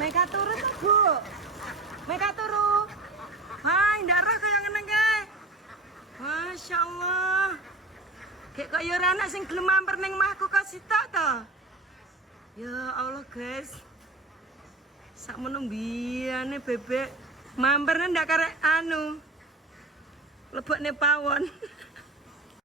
Meka turu tuh, Bu. Meka turu. Hai, ndarah kaya ngene kae. Masya Allah. Kayak kok ya anak sing gelem mampir ning mahku kok sitok to. Ya Allah, guys. Sakmono mbiyane bebek mampirne ndak karek anu. Lebokne pawon.